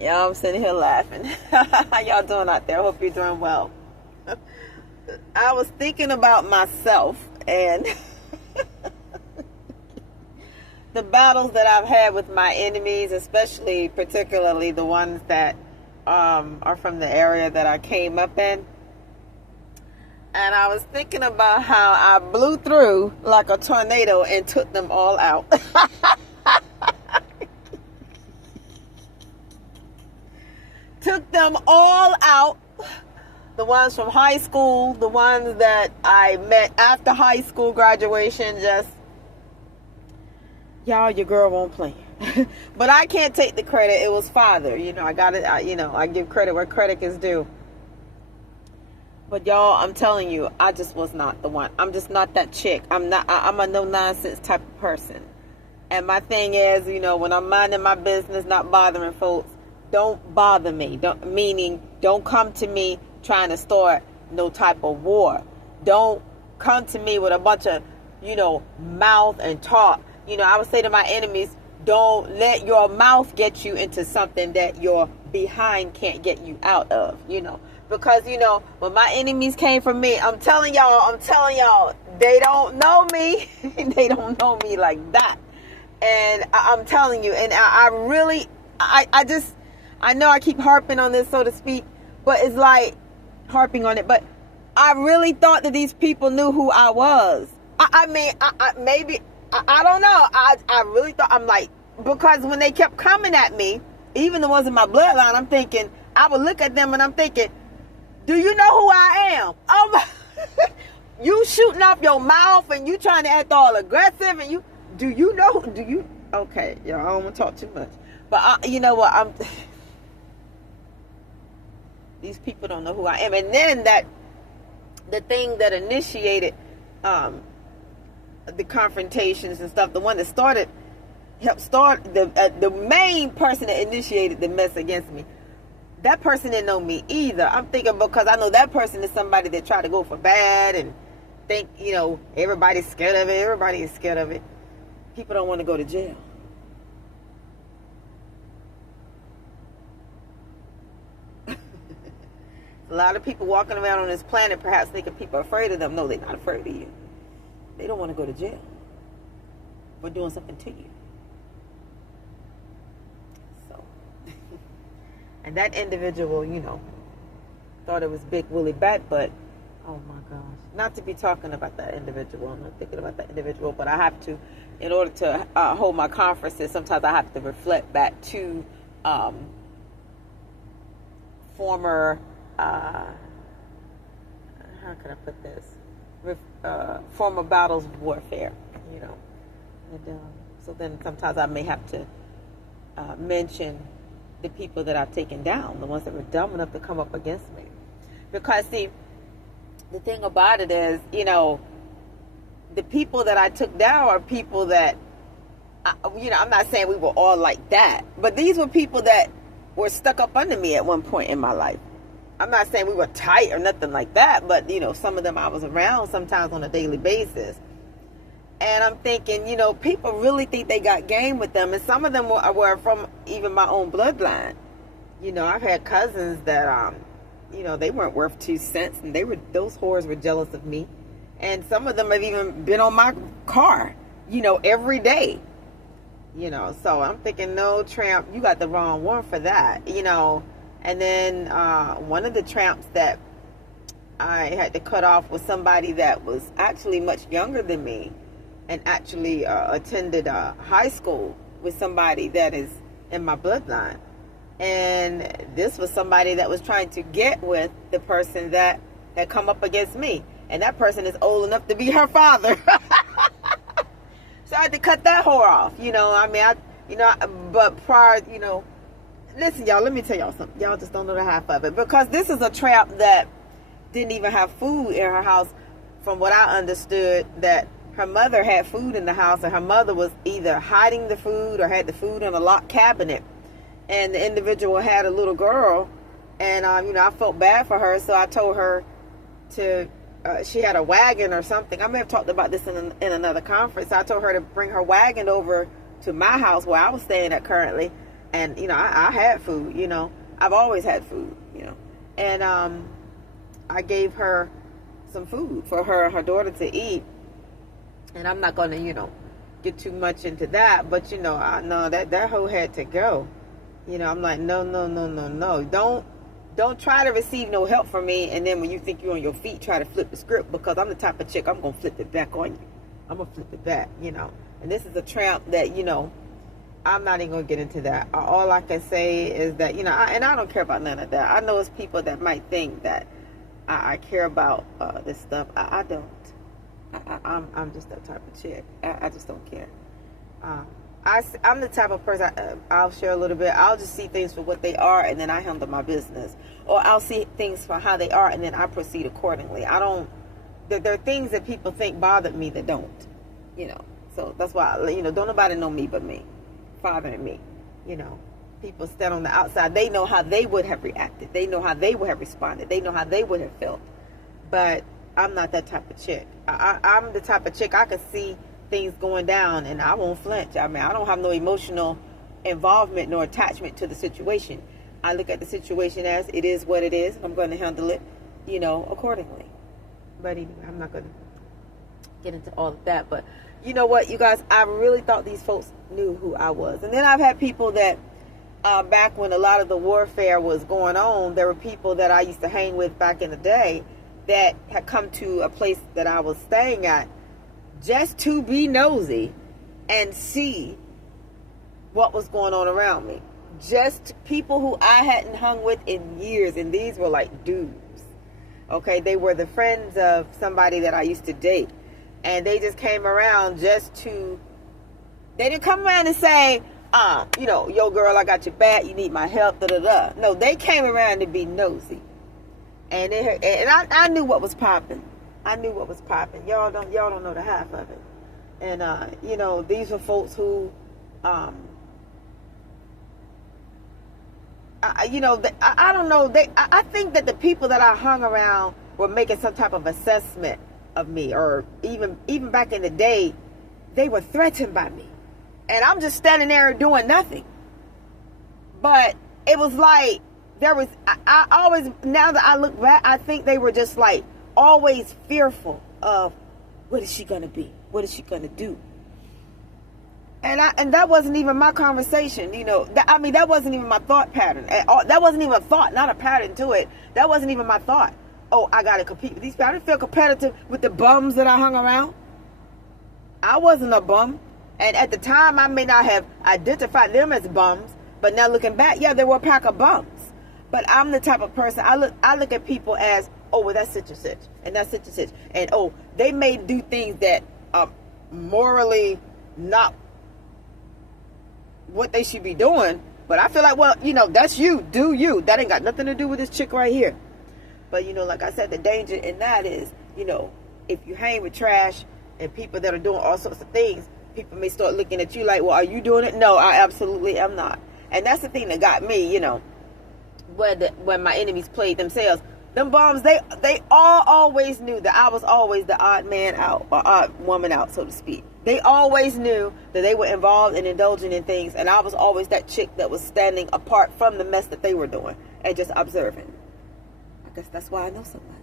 Y'all, I'm sitting here laughing. How y'all doing out there? I hope you're doing well. I was thinking about myself and the battles that I've had with my enemies, especially particularly the ones that are from the area that I came up in. And I was thinking about how I blew through like a tornado and took them all out. Took them all out. The ones from high school, the ones that I met after high school graduation, just, y'all, your girl won't play. But I can't take the credit. It was Father. I got it. I give credit where credit is due. But y'all, I'm telling you, I just was not the one. I'm just not that chick. I'm a no-nonsense type of person. And my thing is, when I'm minding my business, not bothering folks, don't bother me. Don't come to me trying to start no type of war. Don't come to me with a bunch of, mouth and talk. I would say to my enemies, don't let your mouth get you into something that your behind can't get you out of, Because, when my enemies came for me, I'm telling y'all, they don't know me. They don't know me like that. And I'm telling you, and I really, I know I keep harping on this, so to speak, but it's like harping on it. But I really thought that these people knew who I was. I don't know. I really thought, I'm like, because when they kept coming at me, even the ones in my bloodline, I'm thinking, I would look at them and I'm thinking, do you know who I am? Oh my, you shooting off your mouth and you trying to act all aggressive and okay, y'all, I don't want to talk too much. But you know what, these people don't know who I am. And then the thing that initiated the confrontations and stuff, the one that helped start the main person that initiated the mess against me, that person didn't know me either. I'm thinking, because I know that person is somebody that tried to go for bad and think, everybody's scared of it. Everybody is scared of it. People don't want to go to jail. A lot of people walking around on this planet perhaps thinking people are afraid of them. No, they're not afraid of you. They don't want to go to jail for doing something to you. So, and that individual, thought it was Big Willie Bat, but oh my gosh. Not to be talking about that individual. I'm not thinking about that individual, but I have to, in order to hold my conferences, sometimes I have to reflect back to former, how can I put this? Former battles of warfare, And so then sometimes I may have to mention the people that I've taken down, the ones that were dumb enough to come up against me. Because, see, the thing about it is, the people that I took down are people that, I'm not saying we were all like that, but these were people that were stuck up under me at one point in my life. I'm not saying we were tight or nothing like that, but, some of them I was around sometimes on a daily basis. And I'm thinking, people really think they got game with them. And some of them were from even my own bloodline. I've had cousins that, they weren't worth 2 cents. And those whores were jealous of me. And some of them have even been on my car, every day. So I'm thinking, no, tramp, you got the wrong one for that, And then one of the tramps that I had to cut off was somebody that was actually much younger than me and actually attended high school with somebody that is in my bloodline. And this was somebody that was trying to get with the person that had come up against me. And that person is old enough to be her father. So I had to cut that whore off. But prior, listen, y'all, let me tell y'all something. Y'all just don't know the half of it. Because this is a tramp that didn't even have food in her house. From what I understood, that her mother had food in the house, and her mother was either hiding the food or had the food in a locked cabinet. And the individual had a little girl, and I felt bad for her, so I told her to. She had a wagon or something. I may have talked about this in another conference. I told her to bring her wagon over to my house where I was staying at currently, And, you know, I had food, you know. I've always had food, you know. And I gave her some food for her daughter to eat. And I'm not going to, you know, get too much into that. But, you know, I know that hoe had to go. You know, I'm like, no. Don't try to receive no help from me. And then when you think you're on your feet, try to flip the script. Because I'm the type of chick, I'm going to flip it back on you. I'm going to flip it back, you know. And this is a tramp that, you know, I'm not even going to get into that. All I can say is that, you know, I don't care about none of that. I know it's people that might think that I care about this stuff. I don't. I'm just that type of chick. I just don't care. I'm the type of person, I'll share a little bit. I'll just see things for what they are, and then I handle my business. Or I'll see things for how they are, and then I proceed accordingly. There are things that people think bother me that don't, you know. So that's why, you know, don't nobody know me but me. Father and me, you know. People stand on the outside. They know how they would have reacted. They know how they would have responded. They know how they would have felt. But I'm not that type of chick. I'm the type of chick, I can see things going down and I won't flinch. I mean, I don't have no emotional involvement nor attachment to the situation. I look at the situation as it is what it is, and I'm going to handle it, you know, accordingly. But anyway, I'm not going to get into all of that. But you know what, you guys, I really thought these folks knew who I was. And then I've had people that, back when a lot of the warfare was going on, there were people that I used to hang with back in the day that had come to a place that I was staying at just to be nosy and see what was going on around me. Just people who I hadn't hung with in years, and these were like dudes. Okay, they were the friends of somebody that I used to date, and they just came around just to, they didn't come around and say, you know, yo girl, I got your back, you need my help, da-da-da. No, they came around to be nosy. And I knew what was popping. I knew what was popping. Y'all don't know the half of it. And you know, these were folks who, you know, I don't know. I think that the people that I hung around were making some type of assessment of me, or even back in the day, they were threatened by me, and I'm just standing there doing nothing. But it was like there was. I always, now that I look back, I think they were just like always fearful of what is she gonna be, what is she gonna do. And that wasn't even my conversation, you know. That wasn't even my thought pattern. That wasn't even a thought, not a pattern to it. That wasn't even my thought. Oh, I got to compete with these people. I didn't feel competitive with the bums that I hung around. I wasn't a bum. And at the time, I may not have identified them as bums. But now looking back, yeah, they were a pack of bums. But I'm the type of person, I look at people as, oh, well, that's such and such. And that's such and such. And, oh, they may do things that are morally not what they should be doing, but I feel like, well, you know, that's you, do you. That ain't got nothing to do with this chick right here. But, you know, like I said, the danger in that is, you know, if you hang with trash and people that are doing all sorts of things, people may start looking at you like, well, are you doing it? No, I absolutely am not. And that's the thing that got me, you know, when my enemies played themselves. Them bums, they all always knew that I was always the odd man out, or odd woman out, so to speak. They always knew that they were involved and indulging in things, and I was always that chick that was standing apart from the mess that they were doing and just observing. I guess that's why I know so much.